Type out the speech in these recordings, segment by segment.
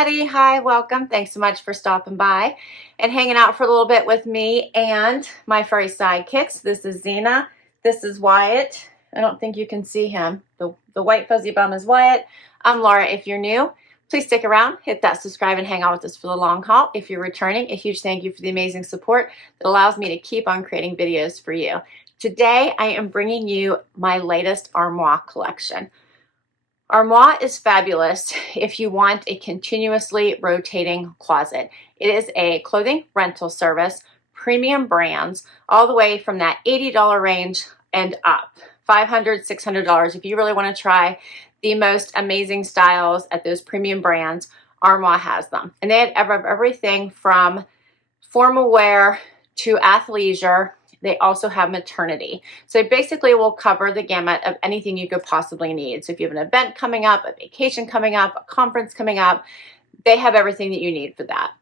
everybody. Hi, welcome. Thanks so much for stopping by and hanging out for a little bit with me and my furry sidekicks. This is Zena. This is Wyatt. I don't think you can see him. The white fuzzy bum is Wyatt. I'm Laura. If you're new, please stick around, hit that subscribe, and hang out with us for the long haul. If you're returning, a huge thank you for the amazing support that allows me to keep on creating videos for you. Today, I am bringing you my latest Armoire collection. Armoire is fabulous if you want a continuously rotating closet. It is a clothing rental service, premium brands, all the way from that $80 range and up, $500, $600. If you really want to try the most amazing styles at those premium brands, Armoire has them. And they have everything from formal wear to athleisure. They also have maternity. So basically will cover the gamut of anything you could possibly need. So if you have an event coming up, a vacation coming up, a conference coming up, they have everything that you need for that.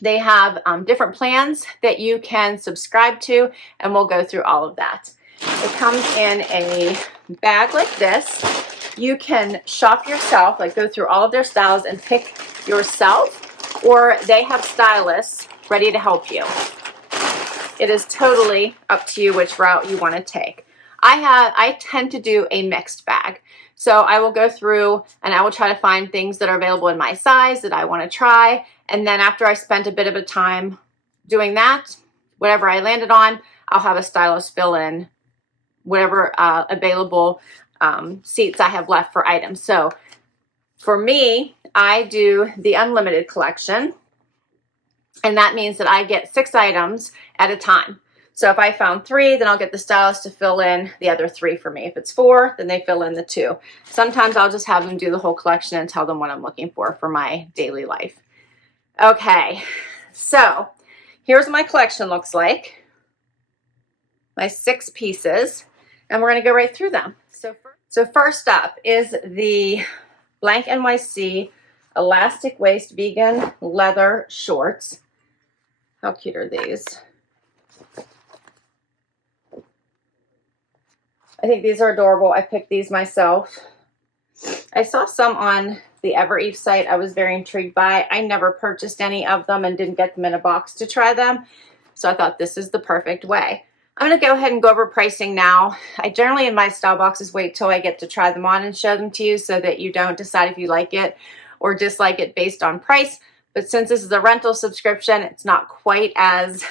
They have different plans that you can subscribe to, and we'll go through all of that. It comes in a bag like this. You can shop yourself, like go through all of their styles and pick yourself, or they have stylists ready to help you. It is totally up to you which route you want to take. I tend to do a mixed bag. So I will go through and I will try to find things that are available in my size that I want to try. And then after I spent a bit of a time doing that, whatever I landed on, I'll have a stylist fill in whatever available seats I have left for items. So for me, I do the unlimited collection. And that means that I get 6 items at a time. So if I found 3, then I'll get the stylist to fill in the other 3 for me. If it's 4, then they fill in the 2. Sometimes I'll just have them do the whole collection and tell them what I'm looking for my daily life. Okay, so here's what my collection looks like. My 6 pieces, and we're going to go right through them. So first up is the BlankNYC elastic waist vegan leather shorts. How cute are these? I think these are adorable. I picked these myself. I saw some on the Evereve site I was very intrigued by. I never purchased any of them and didn't get them in a box to try them. So I thought this is the perfect way. I'm going to go ahead and go over pricing now. I generally in my style boxes wait till I get to try them on and show them to you so that you don't decide if you like it or dislike it based on price. But since this is a rental subscription, it's not quite as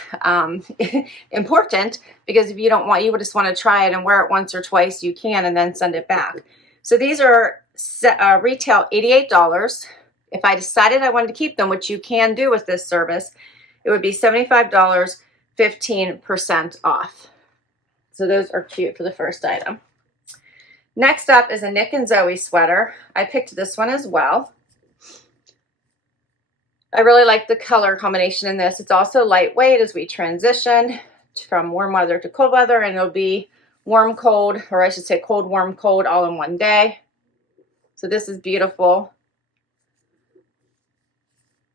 important, because if you don't want, you would just want to try it and wear it once or twice, you can, and then send it back. So these are retail $88. If I decided I wanted to keep them, which you can do with this service, it would be $75, 15% off. So those are cute for the first item. Next up is a Nick and Zoe sweater. I picked this one as well. I really like the color combination in this. It's also lightweight as we transition from warm weather to cold weather, and it'll be warm, cold, or I should say cold, warm, cold all in one day. So this is beautiful.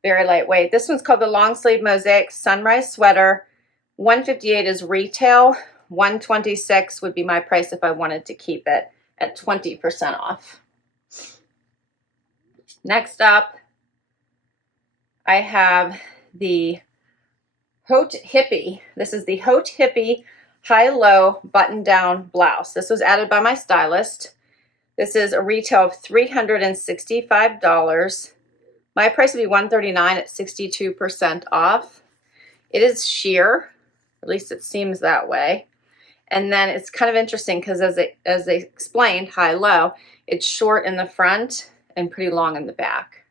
Very lightweight. This one's called the long sleeve Mosaic Sunrise Sweater. $158 is retail. $126 would be my price if I wanted to keep it at 20% off. Next up, I have the Haute Hippie. This is the Haute Hippie high-low button-down blouse. This was added by my stylist. This is a retail of $365. My price would be $139 at 62% off. It is sheer, at least it seems that way. And then it's kind of interesting because as they explained, high-low, it's short in the front and pretty long in the back.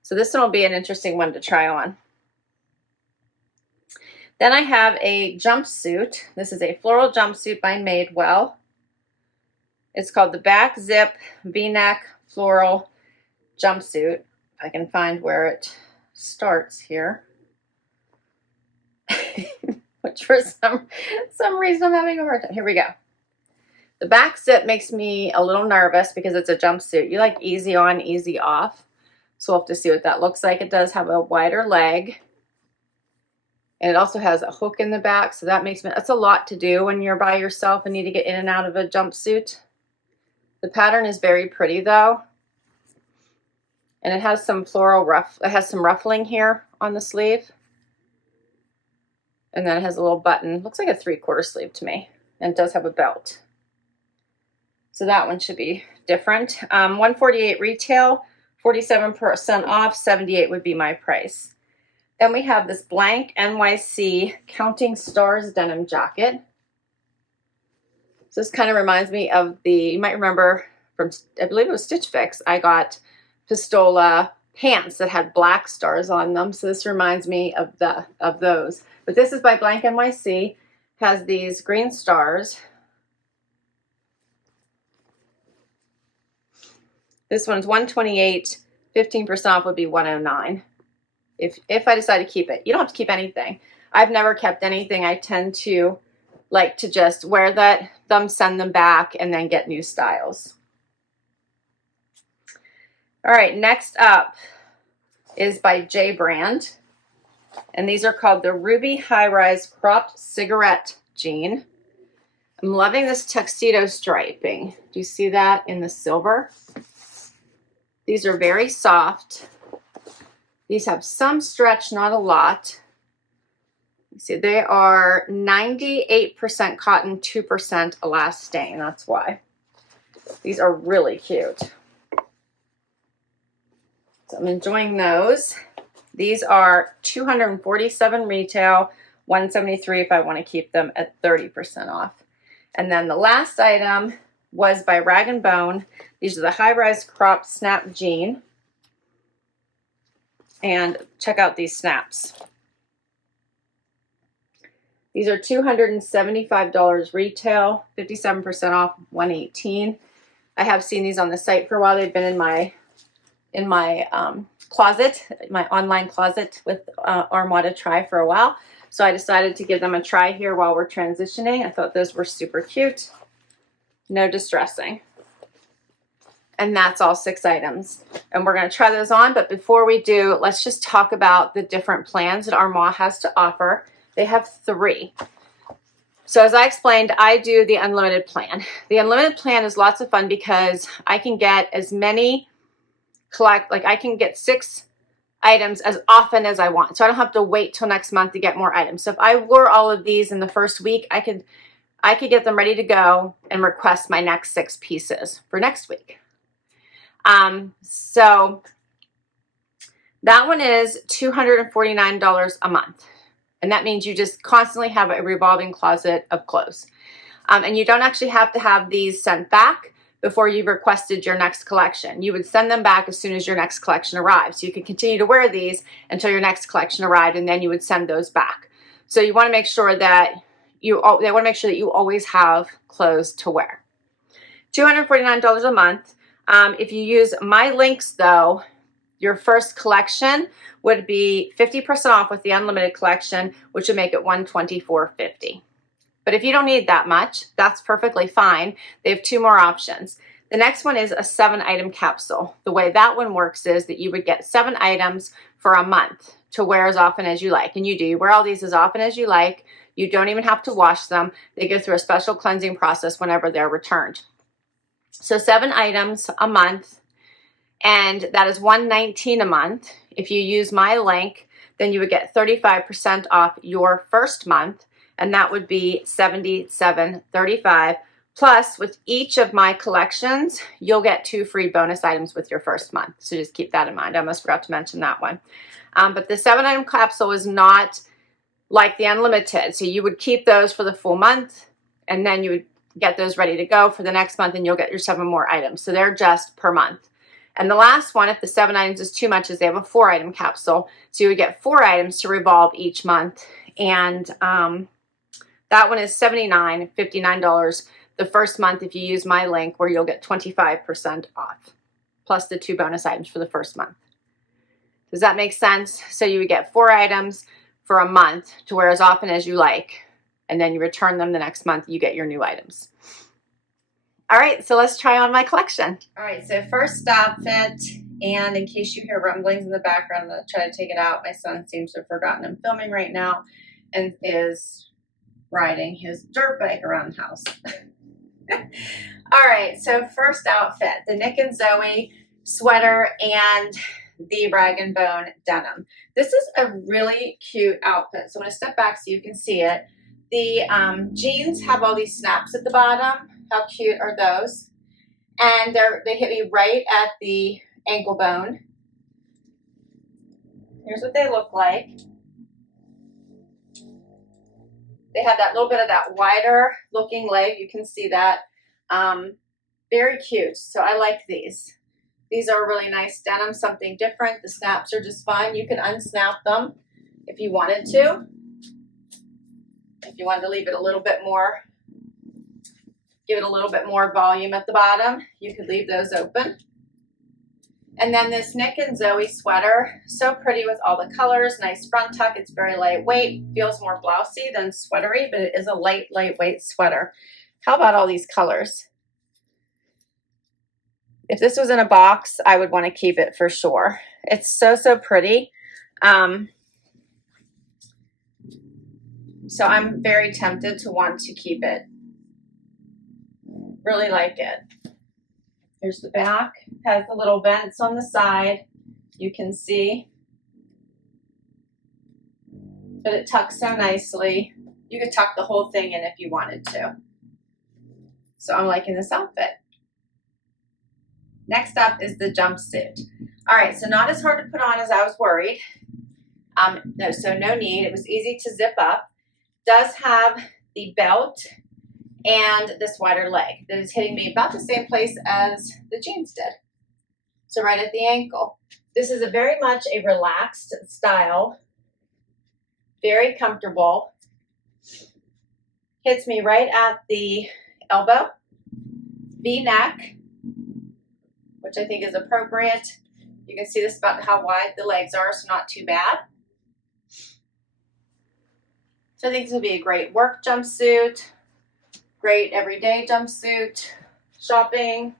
So this one will be an interesting one to try on. Then I have a jumpsuit. This is a floral jumpsuit by Madewell. It's called the Back Zip V-neck Floral Jumpsuit. If I can find where it starts here. Which for some reason I'm having a hard time. Here we go. The back zip makes me a little nervous because it's a jumpsuit. You like easy on, easy off. So we'll have to see what that looks like. It does have a wider leg. And it also has a hook in the back. So that makes me, that's a lot to do when you're by yourself and need to get in and out of a jumpsuit. The pattern is very pretty though. And it has some floral it has some ruffling here on the sleeve. And then it has a little button. Looks like a 3/4 sleeve to me. And it does have a belt. So that one should be different. $148 retail, 47% off, $78 would be my price. Then we have this BlankNYC Counting Stars denim jacket. So this kind of reminds me of the, you might remember from, I believe it was Stitch Fix, I got Pistola pants that had black stars on them. So this reminds me of those. But this is by BlankNYC, has these green stars. This one's $128, 15% off would be $109. If I decide to keep it. You don't have to keep anything. I've never kept anything. I tend to like to just wear them, send them back, and then get new styles. All right, next up is by J Brand. And these are called the Ruby High Rise Cropped Cigarette Jean. I'm loving this tuxedo striping. Do you see that in the silver? These are very soft. These have some stretch, not a lot. You see, they are 98% cotton, 2% elastane. That's why. These are really cute. So I'm enjoying those. These are $247 retail, $173 if I want to keep them at 30% off. And then the last item was by Rag & Bone. These are the high-rise cropped snap jean. And check out these snaps. These are $275 retail, 57% off, $118. I have seen these on the site for a while. They've been in my closet, my online closet with Armoire to try for a while. So I decided to give them a try here while we're transitioning. I thought those were super cute. No distressing. And that's all 6 items. And we're going to try those on. But before we do, let's just talk about the different plans that Armoire has to offer. They have 3. So as I explained, I do the unlimited plan. The unlimited plan is lots of fun because I can get as many I can get 6 items as often as I want. So I don't have to wait till next month to get more items. So if I wore all of these in the first week, I could get them ready to go and request my next 6 pieces for next week. So that one is $249 a month. And that means you just constantly have a revolving closet of clothes. And you don't actually have to have these sent back before you've requested your next collection. You would send them back as soon as your next collection arrives. So you can continue to wear these until your next collection arrived, and then you would send those back. So you want to make sure that they want to make sure that you always have clothes to wear. $249 a month. If you use my links though, your first collection would be 50% off with the unlimited collection, which would make it $124.50. But if you don't need that much, that's perfectly fine. They have 2 more options. The next one is a 7-item capsule. The way that one works is that you would get 7 items for a month to wear as often as you like. And you do. You wear all these as often as you like. You don't even have to wash them. They go through a special cleansing process whenever they're returned. So 7 items a month, and that is $119 a month. If you use my link, then you would get 35% off your first month, and that would be $77.35. Plus, with each of my collections, you'll get 2 free bonus items with your first month. So just keep that in mind. I almost forgot to mention that one. But the 7-item capsule is not like the unlimited. So you would keep those for the full month, and then you would get those ready to go for the next month, and you'll get your 7 more items. So they're just per month. And the last one, if the 7 items is too much, is they have a 4-item capsule. So you would get 4 items to revolve each month. And that one is $59 the first month if you use my link, where you'll get 25% off, plus the 2 bonus items for the first month. Does that make sense? So you would get 4 items for a month to wear as often as you like, and then you return them the next month, you get your new items. All right, so let's try on my collection. All right, so first outfit, and in case you hear rumblings in the background, I'm gonna try to take it out. My son seems to have forgotten I'm filming right now and is riding his dirt bike around the house. All right, so first outfit, the Nick and Zoe sweater, and the Rag & Bone denim. This is a really cute outfit. So I'm going to step back so you can see it. The jeans have all these snaps at the bottom. How cute are those? And they hit me right at the ankle bone. Here's what they look like. They have that little bit of that wider looking leg. You can see that. Very cute. So I like these. These are really nice denim, something different. The snaps are just fun. You can unsnap them if you wanted to. If you wanted to leave it a little bit more, give it a little bit more volume at the bottom, you could leave those open. And then this Nick and Zoe sweater, so pretty with all the colors, nice front tuck. It's very lightweight, feels more blousey than sweatery, but it is a lightweight sweater. How about all these colors? If this was in a box, I would want to keep it for sure. It's so pretty. So I'm very tempted to want to keep it. Really like it. Here's the back. Has the little vents on the side. You can see. But it tucks so nicely. You could tuck the whole thing in if you wanted to. So I'm liking this outfit. Next up is the jumpsuit. All right, so not as hard to put on as I was worried. No need. It was easy to zip up. Does have the belt and this wider leg that is hitting me about the same place as the jeans did. So right at the ankle. This is a very much a relaxed style. Very comfortable. Hits me right at the elbow. V-neck, which I think is appropriate. You can see this about how wide the legs are, so not too bad. So I think this would be a great work jumpsuit, great everyday jumpsuit, shopping,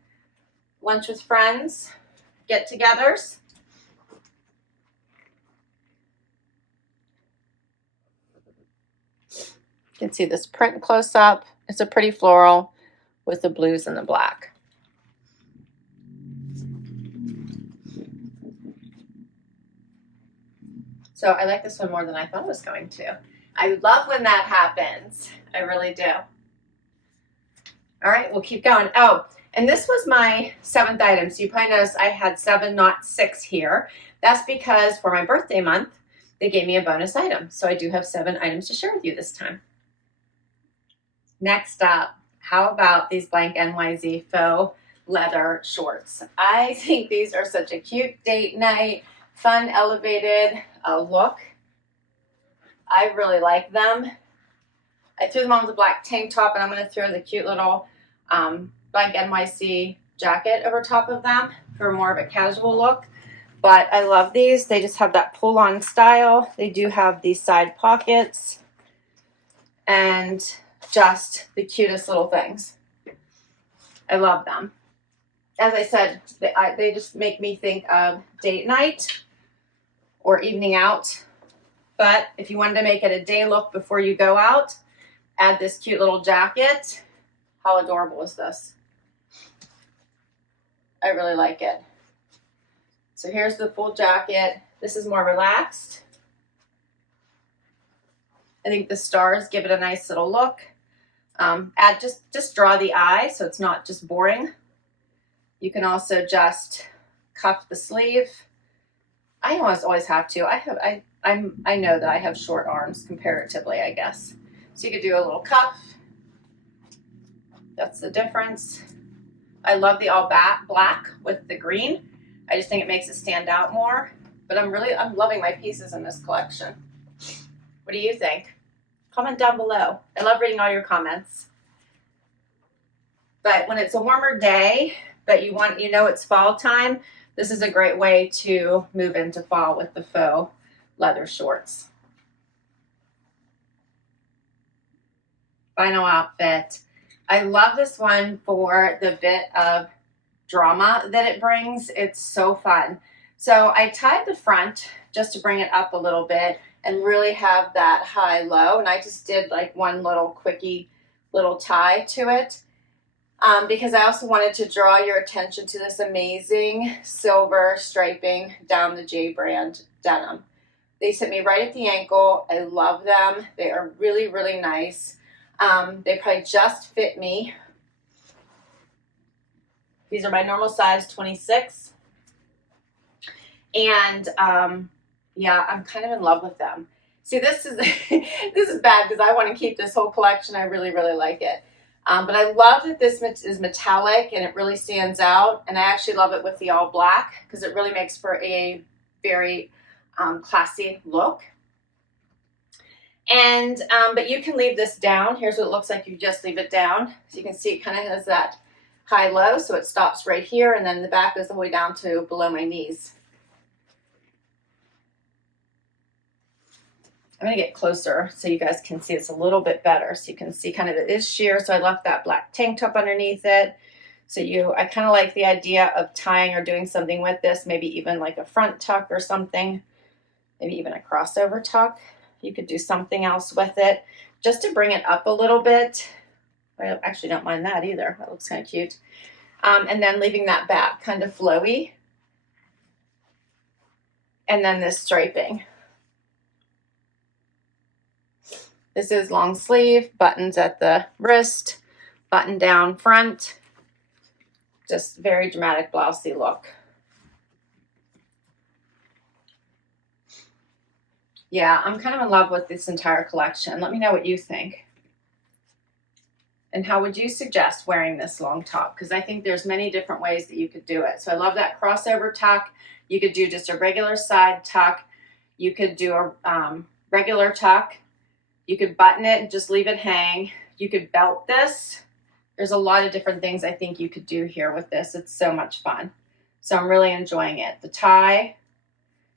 lunch with friends, get-togethers. You can see this print close up. It's a pretty floral with the blues and the black. So I like this one more than I thought it was going to. I love when that happens. I really do. All right, we'll keep going. Oh, and this was my 7th item. So you probably noticed I had 7, not 6 here. That's because for my birthday month, they gave me a bonus item. So I do have 7 items to share with you this time. Next up, how about these BlankNYC faux leather shorts? I think these are such a cute date night, fun, elevated look. I really like them. I threw them on with a black tank top, and I'm going to throw the cute little BlankNYC jacket over top of them for more of a casual look. But I love these. They just have that pull-on style. They do have these side pockets and just the cutest little things. I love them. As I said, they just make me think of date night or evening out. But if you wanted to make it a day look before you go out, add this cute little jacket. How adorable is this? I really like it. So here's the full jacket. This is more relaxed. I think the stars give it a nice little look. Add just draw the eye so it's not just boring. You can also just cuff the sleeve. I always have to. I know that I have short arms comparatively, I guess. So you could do a little cuff. That's the difference. I love the all black with the green. I just think it makes it stand out more. But I'm loving my pieces in this collection. What do you think? Comment down below. I love reading all your comments. But when it's a warmer day, but you know it's fall time, this is a great way to move into fall with the faux leather shorts. Final outfit. I love this one for the bit of drama that it brings. It's so fun. So I tied the front just to bring it up a little bit and really have that high low, and I just did like one little quickie little tie to it. because I also wanted to draw your attention to this amazing silver striping down the J brand denim. They sit me right at the ankle. I love them. They are really, really nice. They probably just fit me. These are my normal size, 26. And yeah, I'm kind of in love with them. See, this is this is bad because I want to keep this whole collection. I really, really like it. But I love that this is metallic and it really stands out. And I actually love it with the all black because it really makes for a very classy look. And but you can leave this down. Here's what it looks like. You just leave it down. So you can see it kind of has that high-low, so it stops right here, and then the back goes the whole way down to below my knees. I'm going to get closer so you guys can see it's a little bit better. So you can see kind of it is sheer, so I left that black tank top underneath it. So I kind of like the idea of tying or doing something with this, maybe even like a front tuck or something, maybe even a crossover tuck. You could do something else with it just to bring it up a little bit. I actually don't mind that either. That looks kind of cute. And then leaving that back kind of flowy. And then this striping. This is long sleeve, buttons at the wrist, button down front. Just very dramatic blousey look. Yeah, I'm kind of in love with this entire collection. Let me know what you think. And how would you suggest wearing this long top? Because I think there's many different ways that you could do it. So I love that crossover tuck. You could do just a regular side tuck. You could do a regular tuck. You could button it and just leave it hang. You could belt this. There's a lot of different things I think you could do here with this. It's so much fun. So I'm really enjoying it. The tie.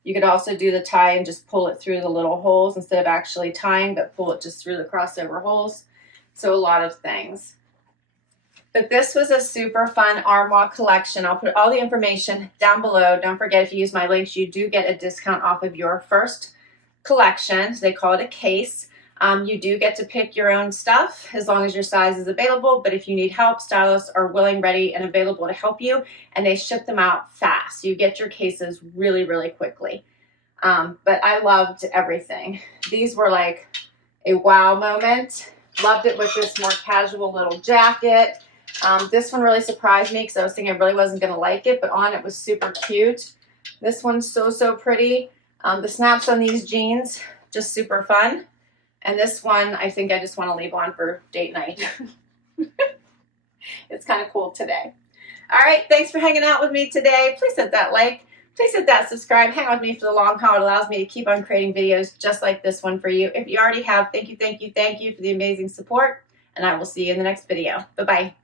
You could also do the tie and just pull it through the little holes instead of actually tying, but pull it just through the crossover holes. So a lot of things. But this was a super fun Armoire collection. I'll put all the information down below. Don't forget, if you use my links, you do get a discount off of your first collection. So they call it a case. You do get to pick your own stuff as long as your size is available. But if you need help, stylists are willing, ready, and available to help you. And they ship them out fast. You get your cases really, really quickly. But I loved everything. These were like a wow moment. Loved it with this more casual little jacket. This one really surprised me because I was thinking I really wasn't going to like it, but on it was super cute. This one's so, so pretty. The snaps on these jeans, just super fun. And this one, I think I just want to leave on for date night. It's kind of cool today. All right, thanks for hanging out with me today. Please hit that like. Please hit that subscribe. Hang on with me for the long haul. It allows me to keep on creating videos just like this one for you. If you already have, thank you, thank you, thank you for the amazing support. And I will see you in the next video. Bye-bye.